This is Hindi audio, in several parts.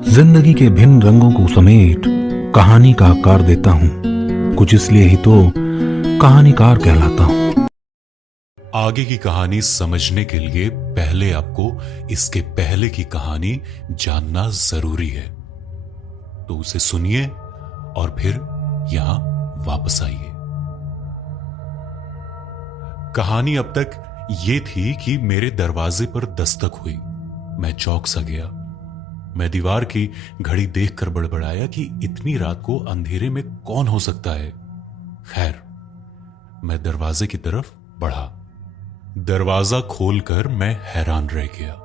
जिंदगी के भिन्न रंगों को समेट कहानी का आकार देता हूँ। कुछ इसलिए ही तो कहानीकार कहलाता हूँ। आगे की कहानी समझने के लिए पहले आपको इसके पहले की कहानी जानना जरूरी है, तो उसे सुनिए और फिर यहां वापस आइए। कहानी अब तक ये थी कि मेरे दरवाजे पर दस्तक हुई। मैं चौंक सा गया। मैं दीवार की घड़ी देखकर बड़बड़ाया कि इतनी रात को अंधेरे में कौन हो सकता है। खैर, मैं दरवाजे की तरफ बढ़ा। दरवाजा खोलकर मैं हैरान रह गया।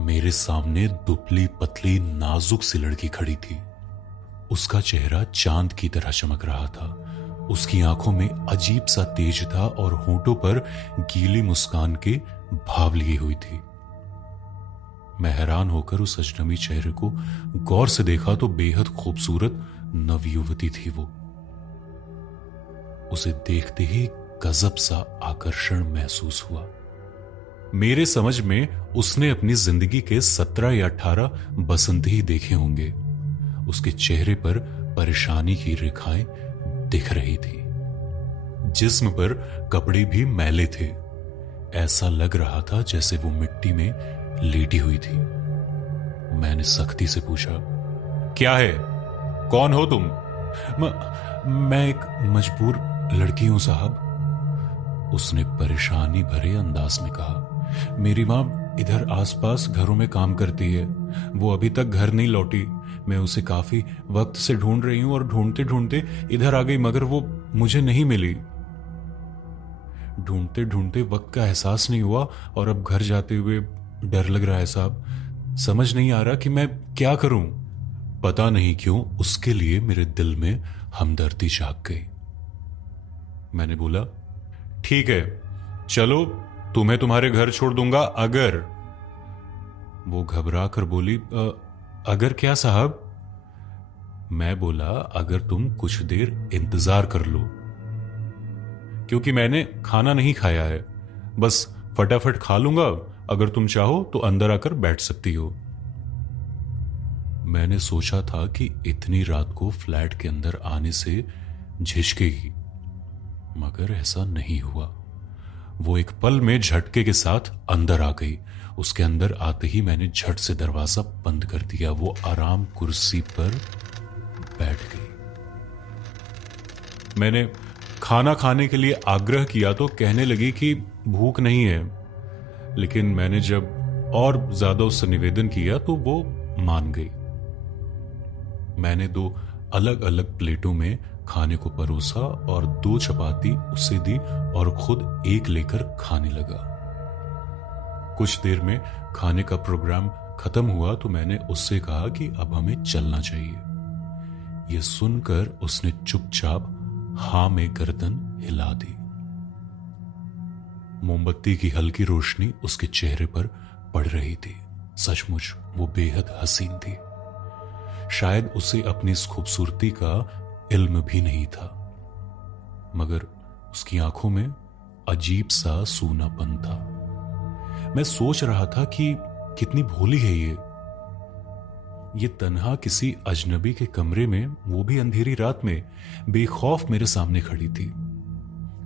मेरे सामने दुबली पतली नाजुक सी लड़की खड़ी थी। उसका चेहरा चांद की तरह चमक रहा था। उसकी आंखों में अजीब सा तेज था और होंठों पर गीली मुस्कान के भाव लिए हुई थी। मैं हैरान होकर उस अजनबी चेहरे को गौर से देखा तो बेहद खूबसूरत नवयुवती थी वो। उसे देखते ही गजब सा आकर्षण महसूस हुआ। मेरे समझ में उसने अपनी जिंदगी के 17 या 18 बसंत ही देखे होंगे। उसके चेहरे पर परेशानी की रेखाएं दिख रही थी। जिस्म पर कपड़े भी मैले थे। ऐसा लग रहा था जैसे वो मिट्टी में लेटी हुई थी। मैंने सख्ती से पूछा, क्या है? कौन हो तुम? मैं एक मजबूर लड़की हूं साहब, उसने परेशानी भरे अंदाज में कहा। मेरी मां इधर आसपास घरों में काम करती है। वो अभी तक घर नहीं लौटी। मैं उसे काफी वक्त से ढूंढ रही हूं और ढूंढते ढूंढते इधर आ गई, मगर वो मुझे नहीं मिली। ढूंढते ढूंढते वक्त का एहसास नहीं हुआ और अब घर जाते हुए डर लग रहा है साहब। समझ नहीं आ रहा कि मैं क्या करूं। पता नहीं क्यों उसके लिए मेरे दिल में हमदर्दी जाग गई। मैंने बोला, ठीक है चलो, तुम्हें तुम्हारे घर छोड़ दूंगा अगर। वो घबरा कर बोली, अगर क्या साहब? मैं बोला, अगर तुम कुछ देर इंतजार कर लो, क्योंकि मैंने खाना नहीं खाया है। बस फटाफट खा लूंगा। अगर तुम चाहो तो अंदर आकर बैठ सकती हो। मैंने सोचा था कि इतनी रात को फ्लैट के अंदर आने से झिझकेगी, मगर ऐसा नहीं हुआ। वो एक पल में झटके के साथ अंदर आ गई। उसके अंदर आते ही मैंने झट से दरवाजा बंद कर दिया। वो आराम कुर्सी पर बैठ गई। मैंने खाना खाने के लिए आग्रह किया तो कहने लगी कि भूख नहीं है, लेकिन मैंने जब और ज्यादा उससे निवेदन किया तो वो मान गई। मैंने 2 अलग अलग प्लेटों में खाने को परोसा और 2 चपाती उसे दी और खुद एक लेकर खाने लगा। कुछ देर में खाने का प्रोग्राम खत्म हुआ तो मैंने उससे कहा कि अब हमें चलना चाहिए। यह सुनकर उसने चुपचाप हां में गर्दन हिला दी। मोमबत्ती की हल्की रोशनी उसके चेहरे पर पड़ रही थी। सचमुच वो बेहद हसीन थी। शायद उसे अपनी इस खूबसूरती का इल्म भी नहीं था, मगर उसकी आंखों में अजीब सा सूनापन था। मैं सोच रहा था कि कितनी भोली है ये तन्हा किसी अजनबी के कमरे में, वो भी अंधेरी रात में, बेखौफ मेरे सामने खड़ी थी।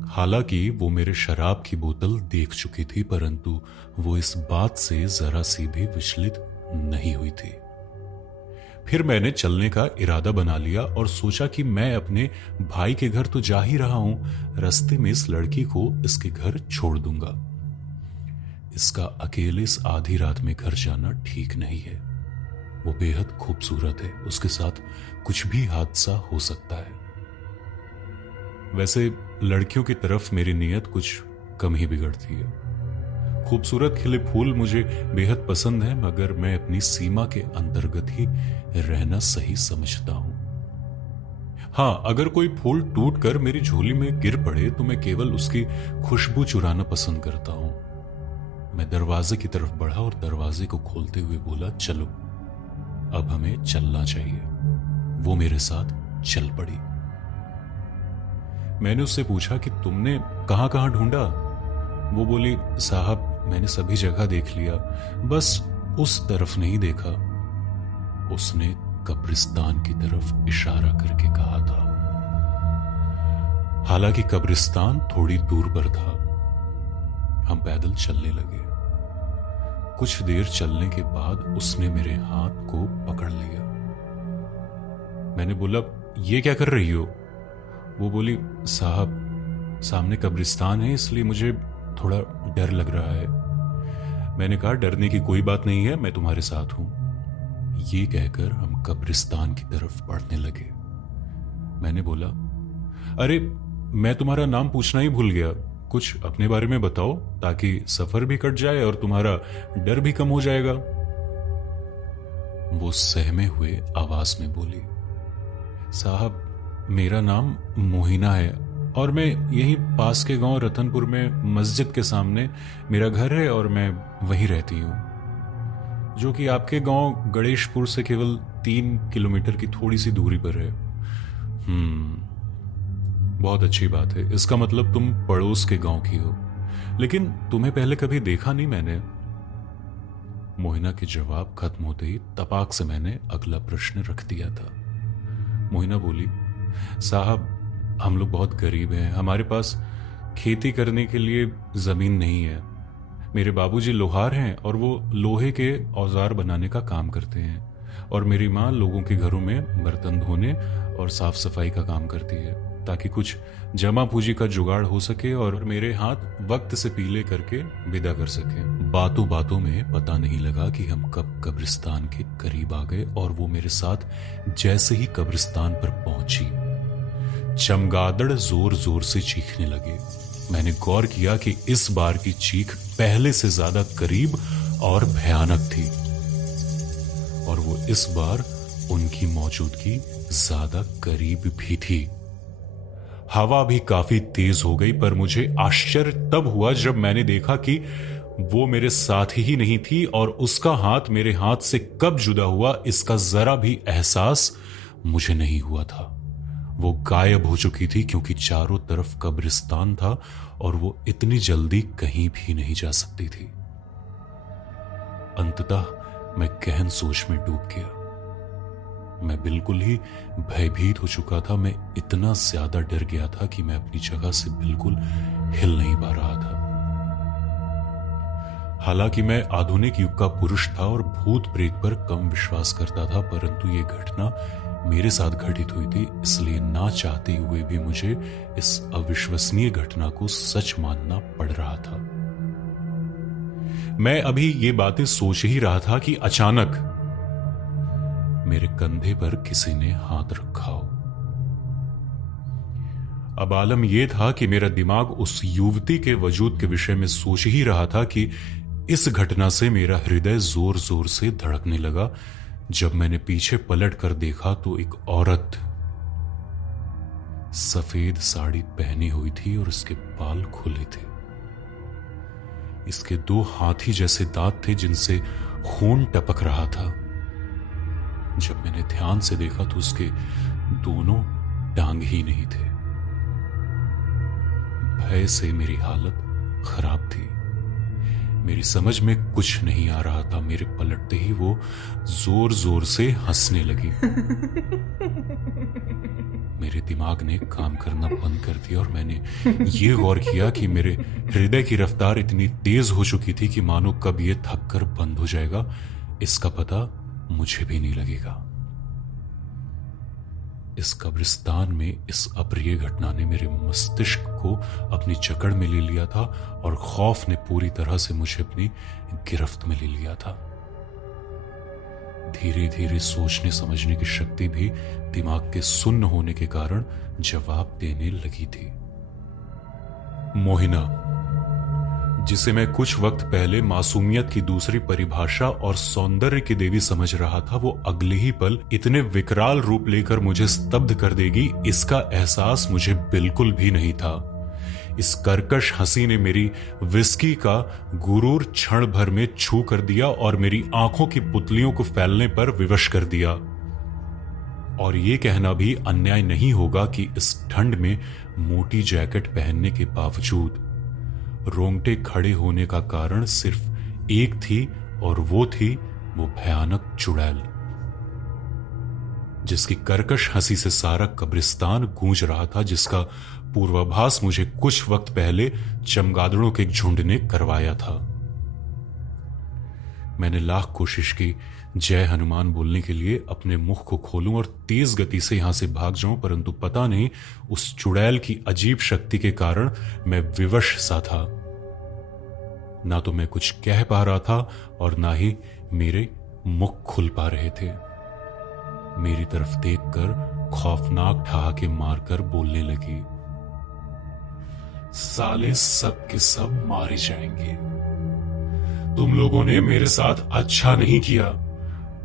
हालांकि वो मेरे शराब की बोतल देख चुकी थी, परंतु वो इस बात से जरा सी भी विचलित नहीं हुई थी। फिर मैंने चलने का इरादा बना लिया और सोचा कि मैं अपने भाई के घर तो जा ही रहा हूं, रास्ते में इस लड़की को इसके घर छोड़ दूंगा। इसका अकेले इस आधी रात में घर जाना ठीक नहीं है। वो बेहद खूबसूरत है, उसके साथ कुछ भी हादसा हो सकता है। वैसे लड़कियों की तरफ मेरी नीयत कुछ कम ही बिगड़ती है। खूबसूरत खिले फूल मुझे बेहद पसंद है, मगर मैं अपनी सीमा के अंतर्गत ही रहना सही समझता हूं। हां, अगर कोई फूल टूट कर मेरी झोली में गिर पड़े तो मैं केवल उसकी खुशबू चुराना पसंद करता हूं। मैं दरवाजे की तरफ बढ़ा और दरवाजे को खोलते हुए बोला, चलो अब हमें चलना चाहिए। वो मेरे साथ चल पड़ी। मैंने उससे पूछा कि तुमने कहां कहां ढूंढा? वो बोली, साहब मैंने सभी जगह देख लिया, बस उस तरफ नहीं देखा। उसने कब्रिस्तान की तरफ इशारा करके कहा था। हालांकि कब्रिस्तान थोड़ी दूर पर था। हम पैदल चलने लगे। कुछ देर चलने के बाद उसने मेरे हाथ को पकड़ लिया। मैंने बोला, ये क्या कर रही हो? वो बोली, साहब सामने कब्रिस्तान है इसलिए मुझे थोड़ा डर लग रहा है। मैंने कहा, डरने की कोई बात नहीं है, मैं तुम्हारे साथ हूं। ये कहकर हम कब्रिस्तान की तरफ बढ़ने लगे। मैंने बोला, अरे मैं तुम्हारा नाम पूछना ही भूल गया, कुछ अपने बारे में बताओ ताकि सफर भी कट जाए और तुम्हारा डर भी कम हो जाएगा। वो सहमे हुए आवाज में बोली, साहब मेरा नाम मोहिना है और मैं यहीं पास के गांव रतनपुर में मस्जिद के सामने मेरा घर है और मैं वहीं रहती हूं, जो कि आपके गांव गणेशपुर से केवल 3 किलोमीटर की थोड़ी सी दूरी पर है। बहुत अच्छी बात है, इसका मतलब तुम पड़ोस के गांव की हो, लेकिन तुम्हें पहले कभी देखा नहीं मैंने। मोहिना के जवाब खत्म होते ही तपाक से मैंने अगला प्रश्न रख दिया था। मोहिना बोली, साहब हम लोग बहुत गरीब हैं, हमारे पास खेती करने के लिए जमीन नहीं है। मेरे बाबूजी लोहार हैं और वो लोहे के औजार बनाने का काम करते हैं, और मेरी माँ लोगों के घरों में बर्तन धोने और साफ सफाई का काम करती है ताकि कुछ जमा पूंजी का जुगाड़ हो सके और मेरे हाथ वक्त से पीले करके विदा कर सके। बातों बातों में पता नहीं लगा कि हम कब कब्रिस्तान के करीब आ गए, और वो मेरे साथ जैसे ही कब्रिस्तान पर पहुंची चमगादड़ जोर जोर से चीखने लगे। मैंने गौर किया कि इस बार की चीख पहले से ज्यादा करीब और भयानक थी, और वो इस बार उनकी मौजूदगी ज्यादा करीब भी थी। हवा भी काफी तेज हो गई, पर मुझे आश्चर्य तब हुआ जब मैंने देखा कि वो मेरे साथ ही नहीं थी, और उसका हाथ मेरे हाथ से कब जुदा हुआ इसका जरा भी एहसास मुझे नहीं हुआ था। वो गायब हो चुकी थी क्योंकि चारों तरफ कब्रिस्तान था और वो इतनी जल्दी कहीं भी नहीं जा सकती थी। अंततः मैं गहन सोच में डूब गया। मैं बिल्कुल ही भयभीत हो चुका था। मैं इतना ज्यादा डर गया था कि मैं अपनी जगह से बिल्कुल हिल नहीं पा रहा था। हालांकि मैं आधुनिक युग का पुरुष था और भूत प्रेत पर कम विश्वास करता था, परंतु यह घटना मेरे साथ घटित हुई थी, इसलिए ना चाहते हुए भी मुझे इस अविश्वसनीय घटना को सच मानना पड़ रहा था। मैं अभी ये बातें सोच ही रहा था कि अचानक मेरे कंधे पर किसी ने हाथ रखा हो। अब आलम यह था कि मेरा दिमाग उस युवती के वजूद के विषय में सोच ही रहा था कि इस घटना से मेरा हृदय जोर जोर से धड़कने लगा। जब मैंने पीछे पलट कर देखा तो एक औरत सफेद साड़ी पहनी हुई थी और उसके बाल खुले थे। इसके 2 हाथी जैसे दांत थे जिनसे खून टपक रहा था। जब मैंने ध्यान से देखा तो उसके दोनों टांग ही नहीं थे। भय से मेरी हालत खराब थी। मेरी समझ में कुछ नहीं आ रहा था। मेरे पलटते ही वो जोर जोर से हंसने लगी। मेरे दिमाग ने काम करना बंद कर दिया और मैंने ये गौर किया कि मेरे हृदय की रफ्तार इतनी तेज हो चुकी थी कि मानो कब ये थक कर बंद हो जाएगा इसका पता मुझे भी नहीं लगेगा। इस कब्रिस्तान में इस अप्रिय घटना ने मेरे मस्तिष्क को अपनी जकड़ में ले लिया था और खौफ ने पूरी तरह से मुझे अपनी गिरफ्त में ले लिया था। धीरे धीरे सोचने समझने की शक्ति भी दिमाग के सुन्न होने के कारण जवाब देने लगी थी। मोहिना, जिसे मैं कुछ वक्त पहले मासूमियत की दूसरी परिभाषा और सौंदर्य की देवी समझ रहा था, वो अगले ही पल इतने विकराल रूप लेकर मुझे स्तब्ध कर देगी इसका एहसास मुझे बिल्कुल भी नहीं था। इस कर्कश हंसी ने मेरी विस्की का गुरूर क्षण भर में छू कर दिया और मेरी आंखों की पुतलियों को फैलने पर विवश कर दिया। और यह कहना भी अन्याय नहीं होगा कि इस ठंड में मोटी जैकेट पहनने के बावजूद रोंगटे खड़े होने का कारण सिर्फ एक थी और वो थी वो भयानक चुड़ैल। जिसकी कर्कश हंसी से सारा कब्रिस्तान गूंज रहा था, जिसका पूर्वाभास मुझे कुछ वक्त पहले चमगादड़ों के एक झुंड ने करवाया था। मैंने लाख कोशिश की जय हनुमान बोलने के लिए अपने मुख को खोलूं और तेज गति से यहां से भाग जाऊं, परंतु पता नहीं उस चुड़ैल की अजीब शक्ति के कारण मैं विवश सा था। ना तो मैं कुछ कह पा रहा था और ना ही मेरे मुख खुल पा रहे थे। मेरी तरफ देखकर खौफनाक ठहाके मारकर बोलने लगी, साले सब के सब मारे जाएंगे। तुम लोगों ने मेरे साथ अच्छा नहीं किया,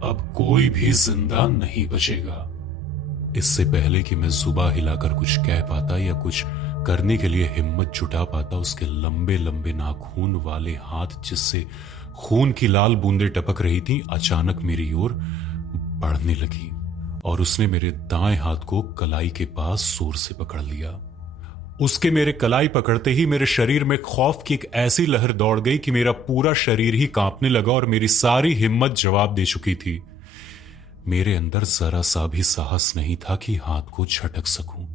अब कोई भी जिंदा नहीं बचेगा। इससे पहले कि मैं जुबान हिलाकर कुछ कह पाता या कुछ करने के लिए हिम्मत जुटा पाता, उसके लंबे लंबे नाखून वाले हाथ जिससे खून की लाल बूंदें टपक रही थीं, अचानक मेरी ओर बढ़ने लगी और उसने मेरे दाएं हाथ को कलाई के पास जोर से पकड़ लिया। उसके मेरे कलाई पकड़ते ही मेरे शरीर में खौफ की एक ऐसी लहर दौड़ गई कि मेरा पूरा शरीर ही कांपने लगा और मेरी सारी हिम्मत जवाब दे चुकी थी। मेरे अंदर जरा सा भी साहस नहीं था कि हाथ को झटक सकूं।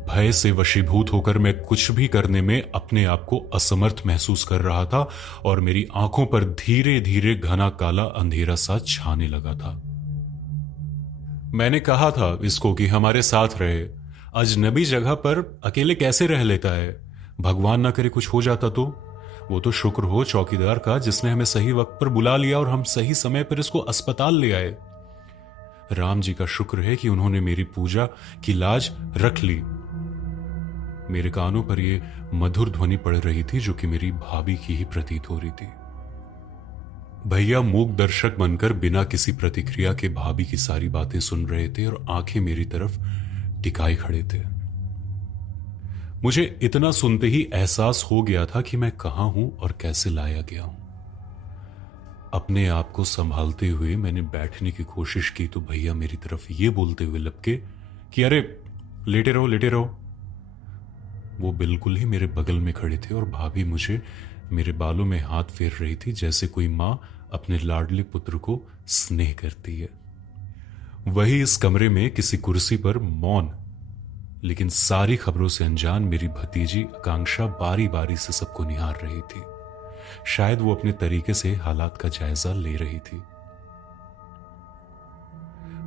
भय से वशीभूत होकर मैं कुछ भी करने में अपने आप को असमर्थ महसूस कर रहा था और मेरी आंखों पर धीरे धीरे घना काला अंधेरा सा छाने लगा था। मैंने कहा था इसको कि हमारे साथ रहे, अजनबी जगह पर अकेले कैसे रह लेता है, भगवान ना करे कुछ हो जाता तो। वो तो शुक्र हो चौकीदार का जिसने हमें सही वक्त पर बुला लिया और हम सही समय पर इसको अस्पताल ले आए। राम जी का शुक्र है कि उन्होंने मेरी पूजा की लाज रख ली। मेरे कानों पर यह मधुर ध्वनि पड़ रही थी जो कि मेरी भाभी की ही प्रतीत हो रही थी। भैया मूक दर्शक बनकर बिना किसी प्रतिक्रिया के भाभी की सारी बातें सुन रहे थे और आंखें मेरी तरफ टिकाए खड़े थे। मुझे इतना सुनते ही एहसास हो गया था कि मैं कहां हूं और कैसे लाया गया हूं। अपने आप को संभालते हुए मैंने बैठने की कोशिश की तो भैया मेरी तरफ ये बोलते हुए लपके कि अरे लेटे रहो लेटे रहो। वो बिल्कुल ही मेरे बगल में खड़े थे और भाभी मुझे मेरे बालों में हाथ फेर रही थी जैसे कोई मां अपने लाडले पुत्र को स्नेह करती है। वही इस कमरे में किसी कुर्सी पर मौन लेकिन सारी खबरों से अनजान मेरी भतीजी आकांक्षा बारी बारी से सबको निहार रही थी। शायद वो अपने तरीके से हालात का जायजा ले रही थी।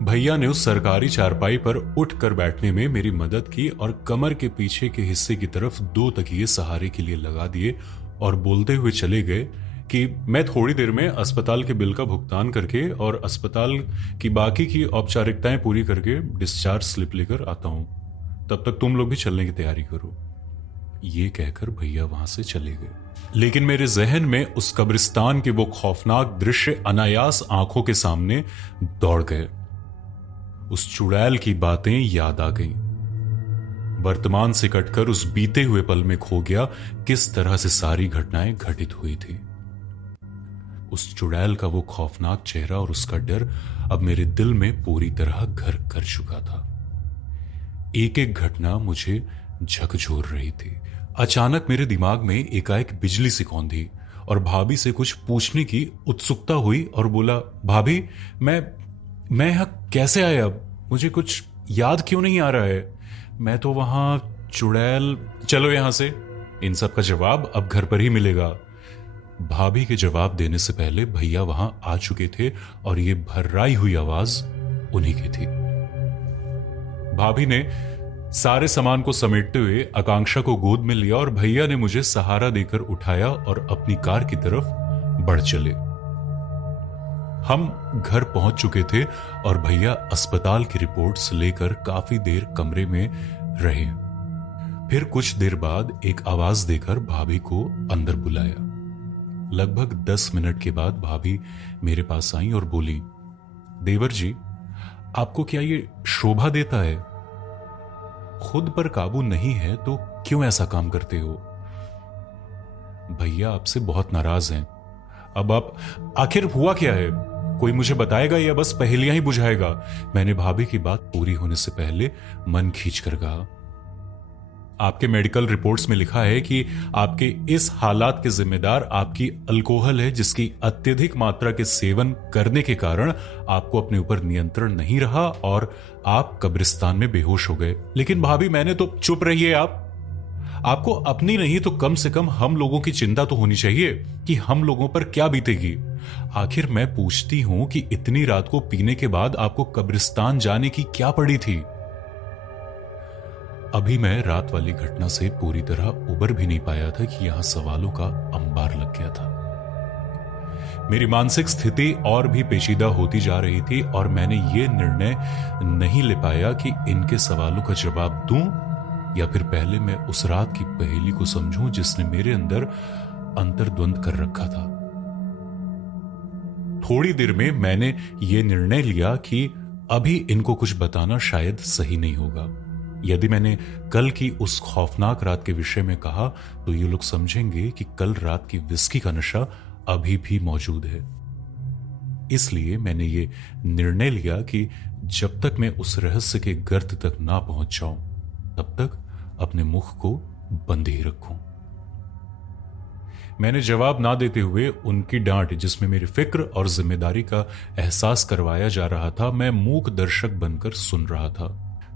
भैया ने उस सरकारी चारपाई पर उठकर बैठने में मेरी मदद की और कमर के पीछे के हिस्से की तरफ 2 तकिए सहारे के लिए लगा दिए और बोलते हुए चले गए कि मैं थोड़ी देर में अस्पताल के बिल का भुगतान करके और अस्पताल की बाकी की औपचारिकताएं पूरी करके डिस्चार्ज स्लिप लेकर आता हूं, तब तक तुम लोग भी चलने की तैयारी करो। ये कहकर भैया वहां से चले गए। लेकिन मेरे जहन में उस कब्रिस्तान के वो खौफनाक दृश्य अनायास आंखों के सामने दौड़ गए। उस चुड़ैल की बातें याद आ गईं। वर्तमान से कटकर उस बीते हुए पल में खो गया किस तरह से सारी घटनाएं घटित हुई थी। उस चुड़ैल का वो खौफनाक चेहरा और उसका डर अब मेरे दिल में पूरी तरह घर कर चुका था। एक एक घटना मुझे झकझोर रही थी। अचानक मेरे दिमाग में एकाएक बिजली सी कौंधी और भाभी से कुछ पूछने की उत्सुकता हुई और बोला, भाभी मैं यहां कैसे आया? मुझे कुछ याद क्यों नहीं आ रहा है? मैं तो वहां चुड़ैल। चलो यहां से। इन सब का जवाब अब घर पर ही मिलेगा। भाभी के जवाब देने से पहले भैया वहां आ चुके थे और ये भर्राई हुई आवाज उन्हीं की थी। भाभी ने सारे सामान को समेटते हुए आकांक्षा को गोद में लिया और भैया ने मुझे सहारा देकर उठाया और अपनी कार की तरफ बढ़ चले। हम घर पहुंच चुके थे और भैया अस्पताल की रिपोर्ट्स लेकर काफी देर कमरे में रहे। फिर कुछ देर बाद एक आवाज देकर भाभी को अंदर बुलाया। लगभग 10 मिनट के बाद भाभी मेरे पास आई और बोली, देवर जी, आपको क्या ये शोभा देता है? खुद पर काबू नहीं है तो क्यों ऐसा काम करते हो? भैया आपसे बहुत नाराज हैं। अब आप आखिर हुआ क्या है? कोई मुझे बताएगा या बस पहेलियां ही बुझाएगा? मैंने भाभी की बात पूरी होने से पहले मन खींच कर कहा। आपके मेडिकल रिपोर्ट्स में लिखा है कि आपके इस हालात के जिम्मेदार आपकी अल्कोहल है, जिसकी अत्यधिक मात्रा के सेवन करने के कारण आपको अपने ऊपर नियंत्रण नहीं रहा और आप कब्रिस्तान में बेहोश हो गए। लेकिन भाभी, मैंने तो चुप रहिए आप। आपको अपनी नहीं तो कम से कम हम लोगों की चिंता तो होनी चाहिए कि हम लोगों पर क्या बीतेगी। आखिर मैं पूछती हूं कि इतनी रात को पीने के बाद आपको कब्रिस्तान जाने की क्या पड़ी थी? अभी मैं रात वाली घटना से पूरी तरह उबर भी नहीं पाया था कि यहां सवालों का अंबार लग गया था। मेरी मानसिक स्थिति और भी पेचीदा होती जा रही थी और मैंने यह निर्णय नहीं ले पाया कि इनके सवालों का जवाब दूं या फिर पहले मैं उस रात की पहेली को समझूं जिसने मेरे अंदर अंतर्द्वंद कर रखा था। थोड़ी देर में मैंने यह निर्णय लिया कि अभी इनको कुछ बताना शायद सही नहीं होगा। यदि मैंने कल की उस खौफनाक रात के विषय में कहा तो ये लोग समझेंगे कि कल रात की विस्की का नशा अभी भी मौजूद है। इसलिए मैंने ये निर्णय लिया कि जब तक मैं उस रहस्य के गर्त तक ना पहुंच जाऊं तब तक अपने मुख को बंद ही रखूं। मैंने जवाब ना देते हुए उनकी डांट, जिसमें मेरी फिक्र और जिम्मेदारी का एहसास करवाया जा रहा था, मैं मूक दर्शक बनकर सुन रहा था।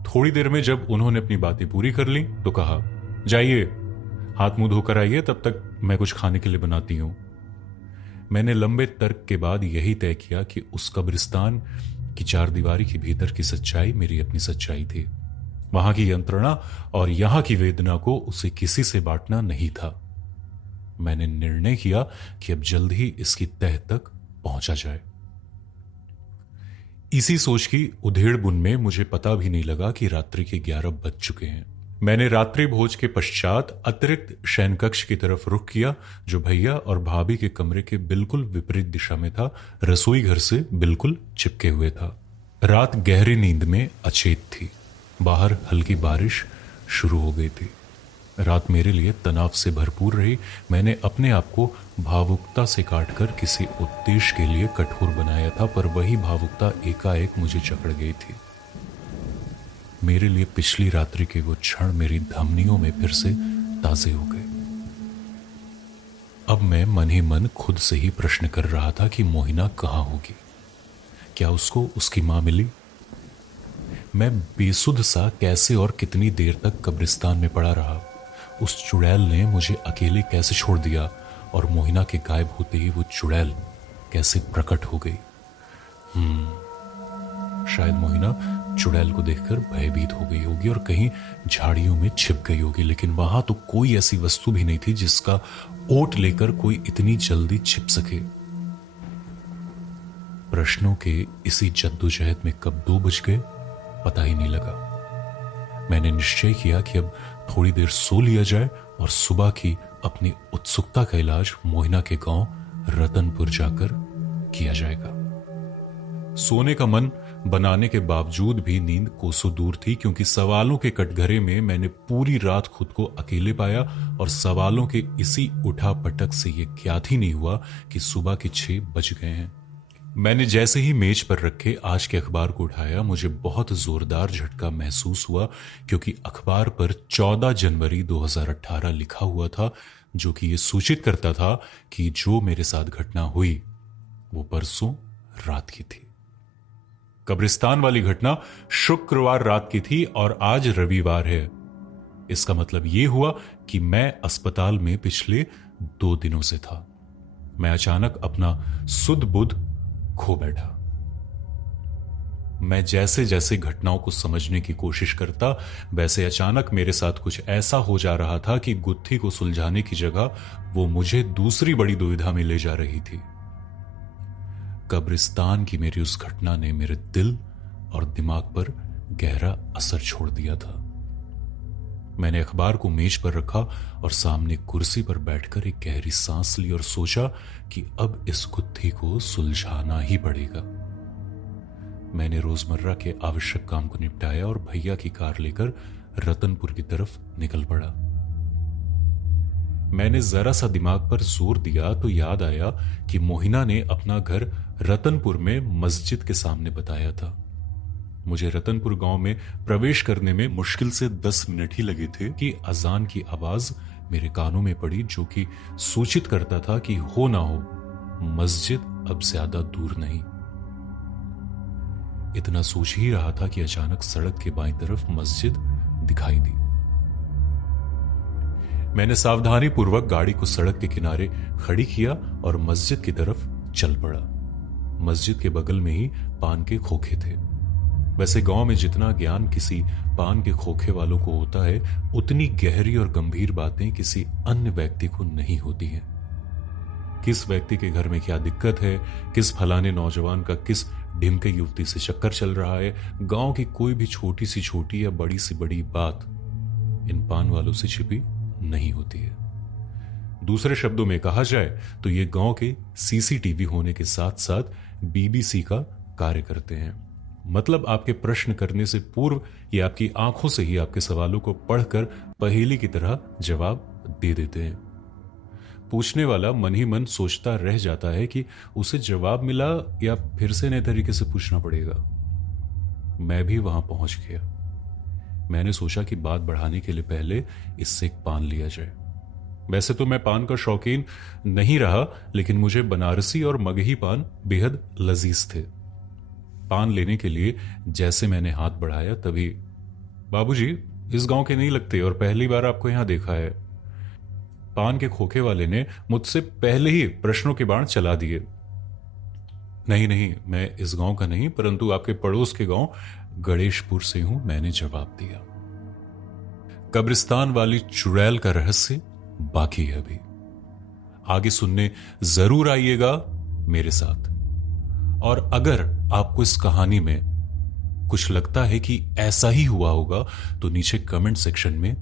थोड़ी देर में जब उन्होंने अपनी बातें पूरी कर ली तो कहा, जाइए हाथ मुंह धोकर आइए, तब तक मैं कुछ खाने के लिए बनाती हूं। मैंने लंबे तर्क के बाद यही तय किया कि उस कब्रिस्तान की चारदीवारी के भीतर की सच्चाई मेरी अपनी सच्चाई थी। वहां की यंत्रणा और यहां की वेदना को उसे किसी से बांटना नहीं था। मैंने निर्णय किया कि अब जल्द ही इसकी तह तक पहुंचा जाए। इसी सोच की उधेड़ बुन में मुझे पता भी नहीं लगा कि रात्रि के 11 बज चुके हैं। मैंने रात्रि भोज के पश्चात अतिरिक्त शयन कक्ष की तरफ रुख किया, जो भैया और भाभी के कमरे के बिल्कुल विपरीत दिशा में था, रसोई घर से बिल्कुल चिपके हुए था। रात गहरी नींद में अचेत थी। बाहर हल्की बारिश शुरू हो गई थी। रात मेरे लिए तनाव से भरपूर रही। मैंने अपने आप को भावुकता से काटकर किसी उद्देश्य के लिए कठोर बनाया था, पर वही भावुकता एकाएक मुझे जकड़ गई थी। मेरे लिए पिछली रात्रि के वो क्षण मेरी धमनियों में फिर से ताजे हो गए। अब मैं मन ही मन खुद से ही प्रश्न कर रहा था कि मोहिना कहां होगी? क्या उसको उसकी मां मिली? मैं बेसुध सा कैसे और कितनी देर तक कब्रिस्तान में पड़ा रहा? उस चुड़ैल ने मुझे अकेले कैसे छोड़ दिया और मोहिना के गायब होते ही वो चुड़ैल कैसे प्रकट हो गई? शायद मोहिना चुड़ैल को देखकर भयभीत हो गई होगी और कहीं झाड़ियों में छिप गई होगी, लेकिन वहां तो कोई ऐसी वस्तु भी नहीं थी जिसका ओट लेकर कोई इतनी जल्दी छिप सके। प्रश्नों के इसी जद्दोजहद में कब 2 बज गए पता ही नहीं लगा। मैंने निश्चय किया कि अब थोड़ी देर सो लिया जाए और सुबह की अपनी उत्सुकता का इलाज मोहिना के गांव रतनपुर जाकर किया जाएगा। सोने का मन बनाने के बावजूद भी नींद कोसों दूर थी, क्योंकि सवालों के कटघरे में मैंने पूरी रात खुद को अकेले पाया और सवालों के इसी उठापटक से यह ज्ञात ही नहीं हुआ कि सुबह के 6 बज गए हैं। मैंने जैसे ही मेज पर रखे आज के अखबार को उठाया, मुझे बहुत जोरदार झटका महसूस हुआ, क्योंकि अखबार पर 14 जनवरी 2018 लिखा हुआ था, जो कि यह सूचित करता था कि जो मेरे साथ घटना हुई वो परसों रात की थी। कब्रिस्तान वाली घटना शुक्रवार रात की थी और आज रविवार है। इसका मतलब यह हुआ कि मैं अस्पताल में पिछले 2 दिनों से था। मैं अचानक अपना सुध बुध खो बैठा। मैं जैसे जैसे घटनाओं को समझने की कोशिश करता, वैसे अचानक मेरे साथ कुछ ऐसा हो जा रहा था कि गुत्थी को सुलझाने की जगह वो मुझे दूसरी बड़ी दुविधा में ले जा रही थी। कब्रिस्तान की मेरी उस घटना ने मेरे दिल और दिमाग पर गहरा असर छोड़ दिया था। मैंने अखबार को मेज पर रखा और सामने कुर्सी पर बैठकर एक गहरी सांस ली और सोचा कि अब इस गुत्थी को सुलझाना ही पड़ेगा। मैंने रोजमर्रा के आवश्यक काम को निपटाया और भैया की कार लेकर रतनपुर की तरफ निकल पड़ा। मैंने जरा सा दिमाग पर जोर दिया तो याद आया कि मोहिना ने अपना घर रतनपुर में मस्जिद के सामने बताया था। मुझे रतनपुर गांव में प्रवेश करने में मुश्किल से 10 मिनट ही लगे थे कि अजान की आवाज मेरे कानों में पड़ी, जो कि सूचित करता था कि हो ना हो मस्जिद अब ज्यादा दूर नहीं। इतना सोच ही रहा था कि अचानक सड़क के बाईं तरफ मस्जिद दिखाई दी। मैंने सावधानी पूर्वक गाड़ी को सड़क के किनारे खड़ी किया और मस्जिद की तरफ चल पड़ा। मस्जिद के बगल में ही पान के खोखे थे। वैसे गांव में जितना ज्ञान किसी पान के खोखे वालों को होता है, उतनी गहरी और गंभीर बातें किसी अन्य व्यक्ति को नहीं होती हैं। किस व्यक्ति के घर में क्या दिक्कत है, किस फलाने नौजवान का किस ढिमके युवती से चक्कर चल रहा है, गांव की कोई भी छोटी सी छोटी या बड़ी सी बड़ी बात इन पान वालों से छिपी नहीं होती है। दूसरे शब्दों में कहा जाए तो ये गांव के सीसीटीवी होने के साथ साथ बीबीसी का कार्य करते हैं। मतलब आपके प्रश्न करने से पूर्व ये आपकी आंखों से ही आपके सवालों को पढ़कर पहेली की तरह जवाब दे देते हैं। पूछने वाला मन ही मन सोचता रह जाता है कि उसे जवाब मिला या फिर से नए तरीके से पूछना पड़ेगा। मैं भी वहां पहुंच गया। मैंने सोचा कि बात बढ़ाने के लिए पहले इससे एक पान लिया जाए। वैसे तो मैं पान का शौकीन नहीं रहा, लेकिन मुझे बनारसी और मगही पान बेहद लजीज थे। पान लेने के लिए जैसे मैंने हाथ बढ़ाया तभी, बाबूजी इस गांव के नहीं लगते और पहली बार आपको यहां देखा है। पान के खोखे वाले ने मुझसे पहले ही प्रश्नों के बाण चला दिए। नहीं नहीं, मैं इस गांव का नहीं, परंतु आपके पड़ोस के गांव गणेशपुर से हूं, मैंने जवाब दिया। कब्रिस्तान वाली चुड़ैल का रहस्य बाकी है अभी। आगे सुनने जरूर आइएगा मेरे साथ। और अगर आपको इस कहानी में कुछ लगता है कि ऐसा ही हुआ होगा तो नीचे कमेंट सेक्शन में